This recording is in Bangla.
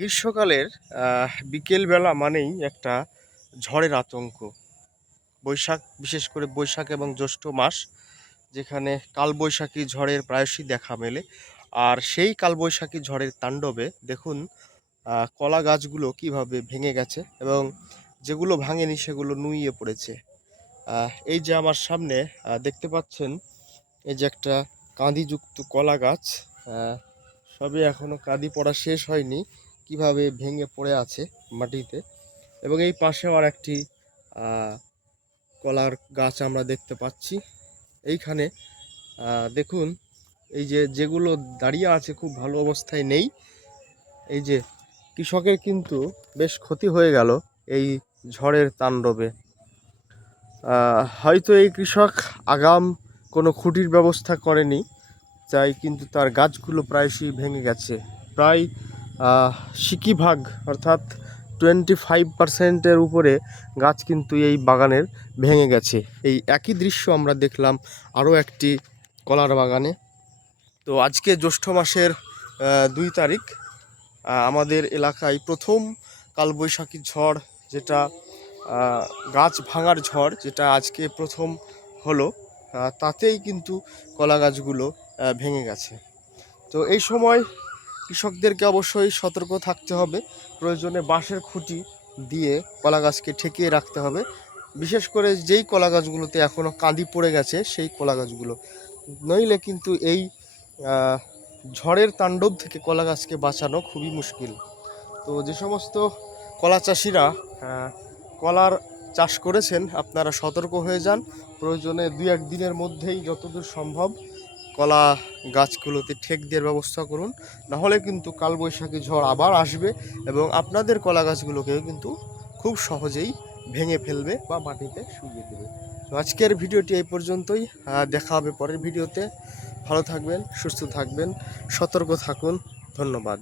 গ্রীষ্মকালের বিকেলবেলা মানেই একটা ঝড়ের আতঙ্ক। বৈশাখ, বিশেষ করে বৈশাখ এবং জ্যৈষ্ঠ মাস, যেখানে কালবৈশাখী ঝড়ের প্রায়শই দেখা মেলে। আর সেই কালবৈশাখী ঝড়ের তাণ্ডবে দেখুন কলা গাছগুলো কিভাবে ভেঙে গেছে এবং যেগুলো ভাঙেনি সেগুলো নুইয়ে পড়েছে। এই যে আমার সামনে দেখতে পাচ্ছেন, এই যে একটা কাঁদিযুক্ত কলা গাছ, সবে এখনো কাঁদি পড়া শেষ হয়নি, কিভাবে ভেঙে পড়ে আছে মাটিতে। এবং এই পাশেও আর একটি কলার গাছ আমরা দেখতে পাচ্ছি। এইখানে দেখুন, এই যে যেগুলো দাঁড়িয়ে আছে খুব ভালো অবস্থায় নেই। এই যে কৃষকের কিন্তু বেশ ক্ষতি হয়ে গেল এই ঝড়ের তাণ্ডবে। হয়তো এই কৃষক আগাম কোনো খুঁটির ব্যবস্থা করেনি, তাই কিন্তু তার গাছগুলো প্রায়শই ভেঙে গেছে। প্রায় সিকিভাগ অর্থাৎ 25%-এর উপরে গাছ কিন্তু এই বাগানের ভেঙে গেছে। এই একই দৃশ্য আমরা দেখলাম আরও একটি কলার বাগানে। তো আজকে জ্যৈষ্ঠ মাসের 2 তারিখ, আমাদের এলাকায় প্রথম কালবৈশাখী ঝড়, যেটা গাছ ভাঙার ঝড়, যেটা আজকে প্রথম হলো, তাতেই কিন্তু কলা গাছগুলো ভেঙে গেছে। তো এই সময় কৃষকদেরকে অবশ্যই সতর্ক থাকতে হবে। প্রয়োজনে বাঁশের খুঁটি দিয়ে কলা গাছকে ঠেকিয়ে রাখতে হবে, বিশেষ করে যেই কলা গাছগুলোতে এখনও কাঁদি পড়ে গেছে সেই কলা গাছগুলো। নইলে কিন্তু এই ঝড়ের তাণ্ডব থেকে কলা গাছকে বাঁচানো খুবই মুশকিল। তো যে সমস্ত কলা চাষিরা কলার চাষ করেছেন, আপনারা সতর্ক হয়ে যান। প্রয়োজনে 2-1 দিনের মধ্যেই যতদূর সম্ভব কলা গাছগুলোতে ঠেক দেওয়ার ব্যবস্থা করুন। নাহলে কিন্তু কালবৈশাখী ঝড় আবার আসবে এবং আপনাদের কলা গাছগুলোকেও কিন্তু খুব সহজেই ভেঙে ফেলবে বা মাটিতে শুইয়ে দেবে। তো আজকের ভিডিওটি এই পর্যন্তই। দেখা হবে পরের ভিডিওতে। ভালো থাকবেন, সুস্থ থাকবেন, সতর্ক থাকুন। ধন্যবাদ।